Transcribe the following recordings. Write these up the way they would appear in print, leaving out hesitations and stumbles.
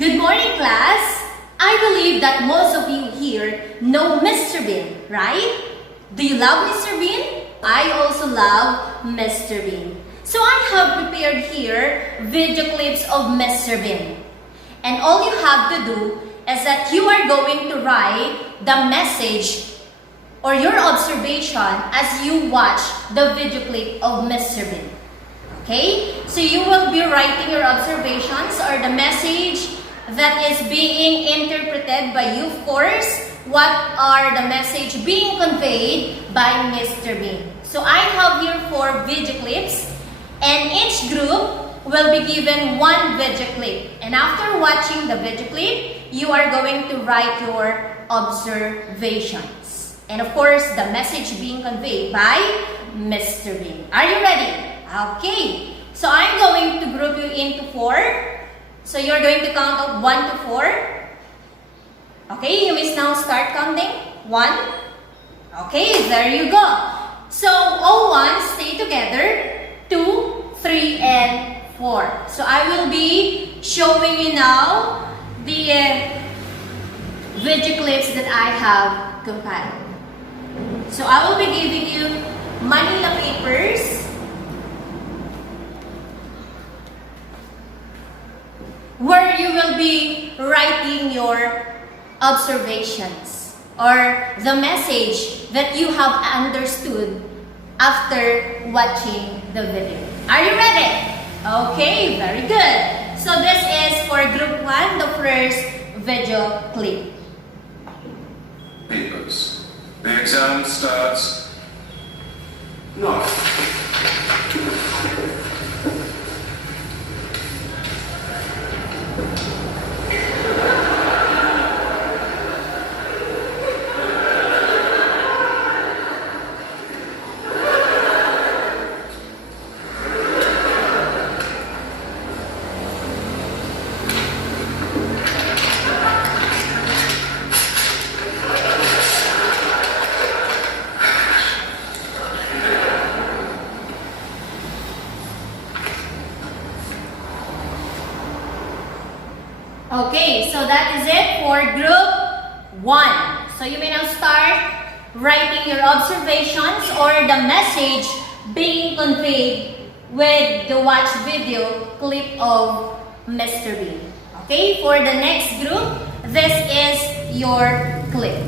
Good morning, class! I believe that most of you here know Mr. Bean, right? Do you love Mr. Bean? I also love Mr. Bean. So I have prepared here video clips of Mr. Bean. And all you have to do is that you are going to write the message or your observation as you watch the video clip of Mr. Bean. Okay? So you will be writing your observations or the message that is being interpreted by you, of course. What are the message being conveyed by Mr. Bean? So I have here 4 video clips, and each group will be given 1 video clip. And after watching the video clip, you are going to write your observations. And of course, the message being conveyed by Mr. Bean. Are you ready? Okay. So I'm going to group you into 4. So you're going to count of 1 to 4. Okay, you may now start counting. 1. Okay, there you go. So all 1 stay together. 2, 3, and 4. So I will be showing you now the video clips that I have compiled. So I will be giving you Manila papers where you will be writing your observations or the message that you have understood after watching the video. Are you ready? Okay, very good. So this is for group 1, the first video clip. Papers. The exam starts now. Okay, so that is it for group 1. So you may now start writing your observations or the message being conveyed with the watch video clip of Mr. Bean. Okay, for the next group, this is your clip.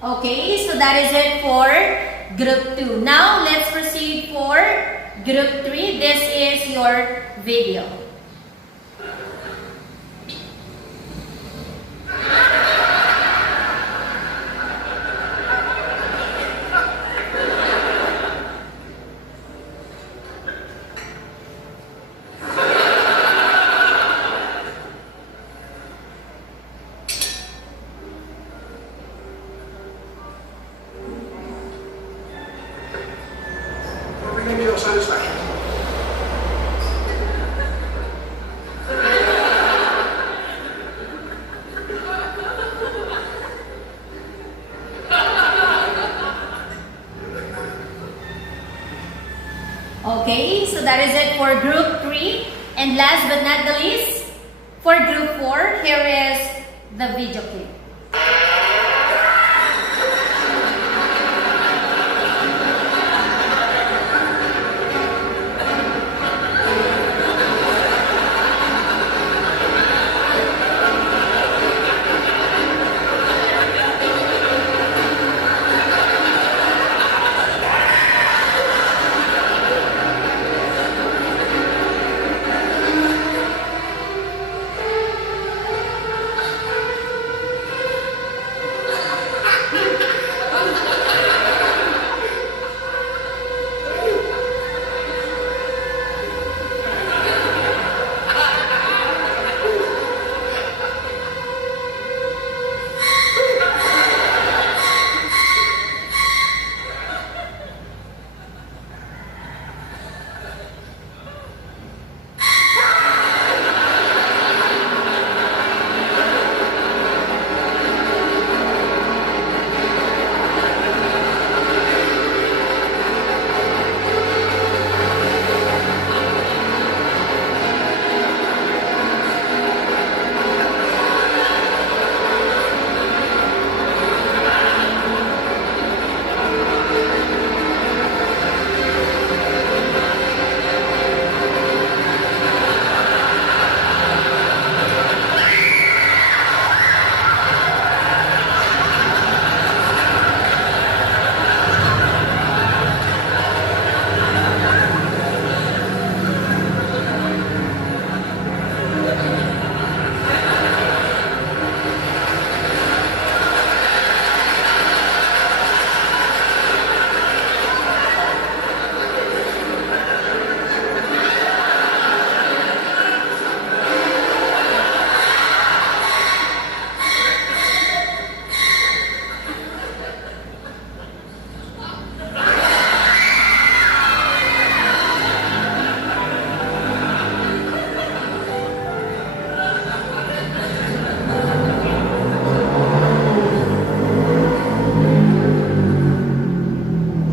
Okay, so that is it for group 2. Now, let's proceed for group 3. This is your video. Bring me your satisfaction. Okay, so that is it for group 3. And last but not the least, for group 4, here is the video clip.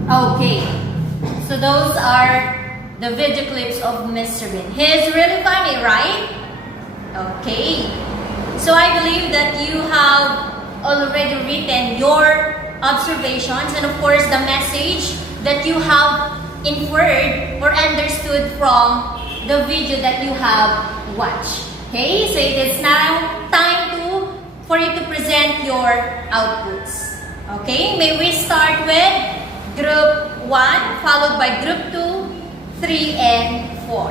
Okay, so those are the video clips of Mr. Bean. He's really funny, right? Okay, so I believe that you have already written your observations and of course the message that you have inferred or understood from the video that you have watched. Okay, so it is now time for you to present your outputs. Okay, may we start with Group 1, followed by Group 2, 3, and 4.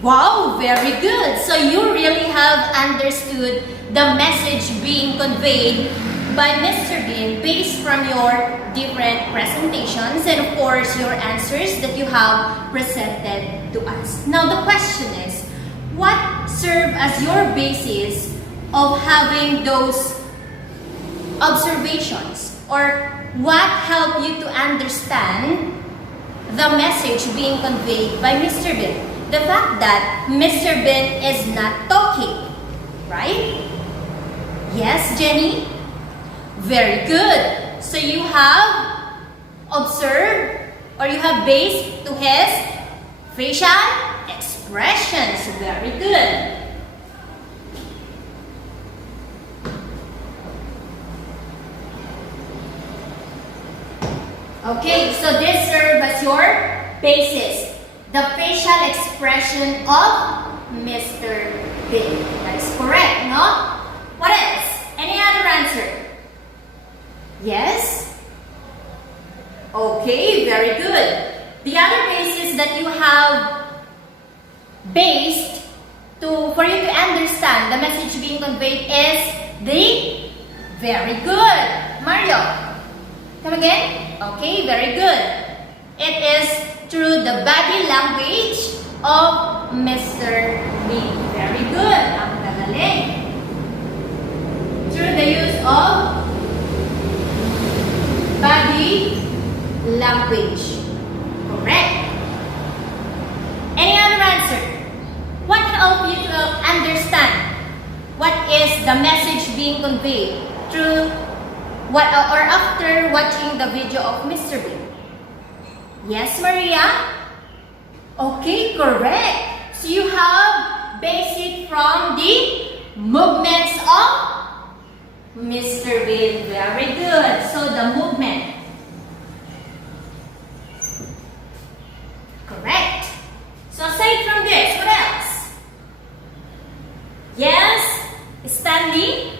Wow, very good. So you really have understood the message being conveyed by Mr. Bean based from your different presentations and of course your answers that you have presented to us. Now the question is, what served as your basis of having those observations, or what helped you to understand the message being conveyed by Mr. Bean? The fact that Mr. Bean is not talking, right? Yes, Jenny? Very good. So you have observed or you have based to his facial expressions. Very good. Okay, so this serves as your basis. The facial expression of Mr. Bean. That is correct, no? What else? Any other answer? Yes? Okay, very good. The other basis that you have based for you to understand the message being conveyed is the very good. Mario, come again? Okay, very good. It is through the body language of Mr. Bean. Very good. Ang gagaling. Through the use of body language. Correct. Any other answer? What helped you to understand what is the message being conveyed through what or after watching the video of Mr. Bean? Yes, Maria? Okay, correct. So you have based it from the movements of Mr. Bean. Very good. So the movement. Correct. So aside from this, what else? Yes, standing.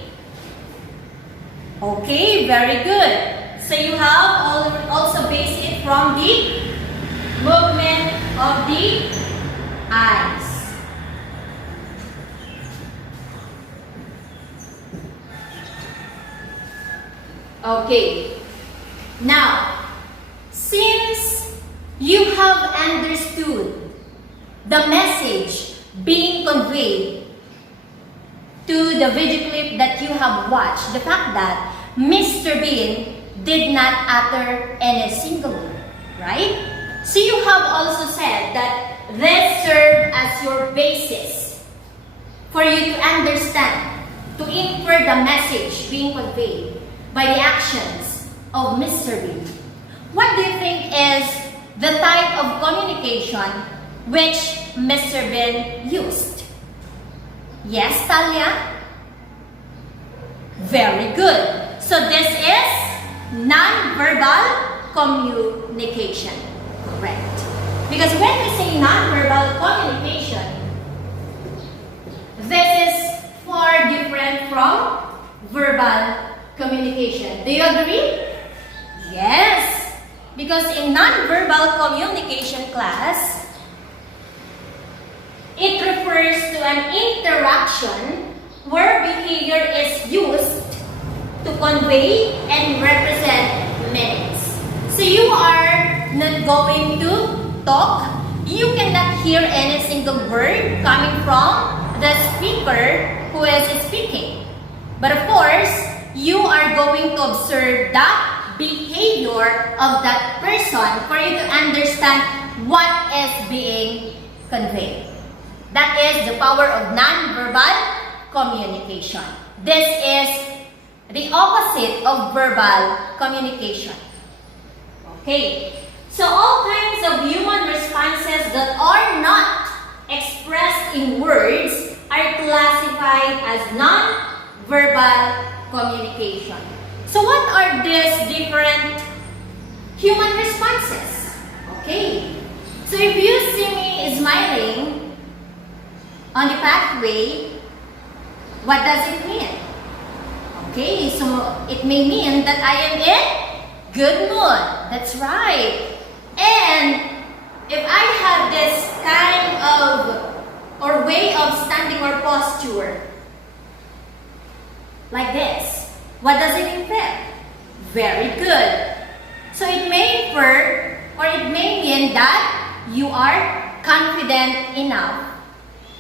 Okay, very good. So you have also based it from the movement of the eyes. Okay. Now, since you have understood the message being conveyed to the video clip that you have watched, the fact that Mr. Bean did not utter any single word, right? So you have also said that this served as your basis for you to understand, to infer the message being conveyed by the actions of Mr. Bean. What do you think is the type of communication which Mr. Bean used? Yes, Talia? Very good. So this is non-verbal communication. Correct. Because when we say non-verbal communication, this is far different from verbal communication. Do you agree? Yes. Because in non-verbal communication class, it refers to an interaction where behavior is used to convey and represent meanings. So you are not going to talk. You cannot hear any single word coming from the speaker who is speaking. But of course, you are going to observe the behavior of that person for you to understand what is being conveyed. That is the power of non-verbal communication. This is the opposite of verbal communication. Okay, so all kinds of human responses that are not expressed in words are classified as non-verbal communication. So what are these different human responses? Okay, so if you see me smiling on the pathway, what does it mean? Okay, so it may mean that I am in good mood. That's right. And if I have this kind of or way of standing or posture like this, what does it infer? Very good. So it may infer or it may mean that you are confident enough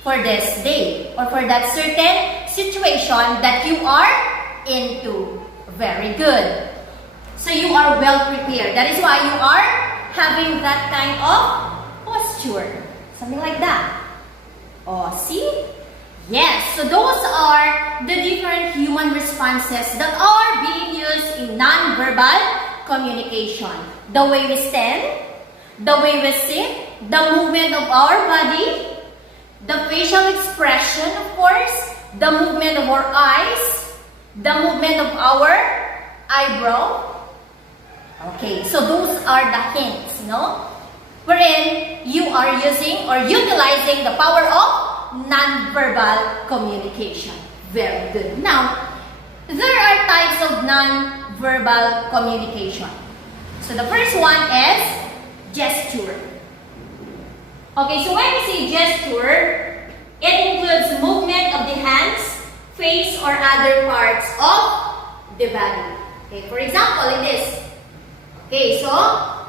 for this day or for that certain situation that you are into. Very good. So you are well prepared. That is why you are having that kind of posture. Something like that. Oh, see? Yes, so those are the different human responses that are being used in non-verbal communication. The way we stand, the way we sit, the movement of our body, the facial expression, of course, the movement of our eyes, the movement of our eyebrow. Okay, so those are the hints, no? Wherein you are using or utilizing the power of non-verbal communication. Very good. Now, there are types of non-verbal communication. So the first one is gesture. Okay, so when we say gesture, it includes movement of the hands, face, or other parts of the body. Okay, for example, like this. Okay, so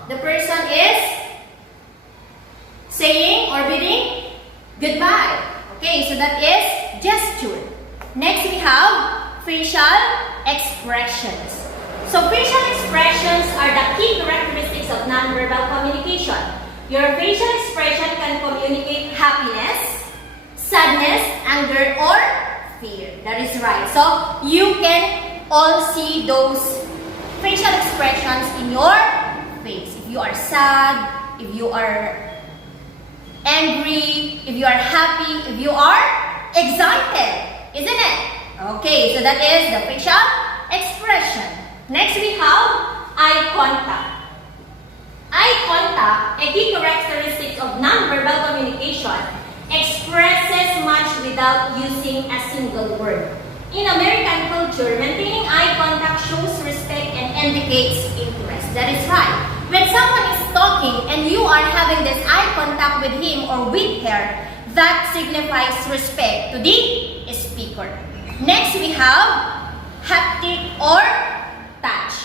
the person is saying or bidding goodbye. Okay, so that is gesture. Next, we have facial expressions. So facial expressions are the key characteristics of non-verbal communication. Your facial expression can communicate happiness, sadness, anger, or fear. That is right. So you can all see those facial expressions in your face. If you are sad, if you are angry, if you are happy, if you are excited, isn't it? Okay, so that is the facial expression. Next we have eye contact. Eye contact, a key characteristic of non-verbal communication, expresses much without using a single word. In American culture, maintaining eye contact shows respect and indicates interest. That is right. When someone is talking and you are having this eye contact with him or with her, that signifies respect to the speaker. Next, we have haptic or touch.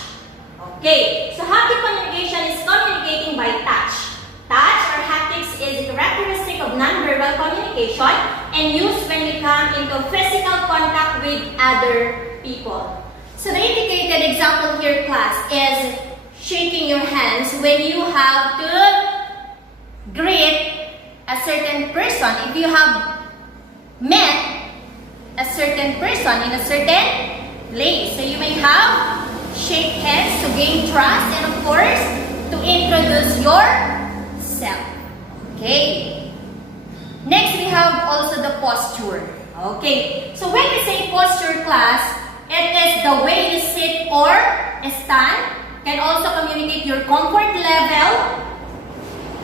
Okay, so haptic communication is communicating by touch. Touch or haptics is a characteristic of nonverbal communication and used when we come into physical contact with other people. So the indicated example here, class, is shaking your hands when you have to greet a certain person. If you have met a certain person in a certain place, so you may have shake hands to gain trust and of course to introduce yourself. Okay. Next we have also the posture. Okay. So when we say posture, class, it is the way you sit or stand. Can also communicate your comfort level,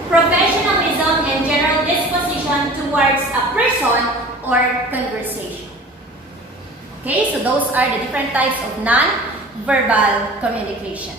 professionalism, and general disposition towards a person or conversation. Okay, so those are the different types of non-verbal communication.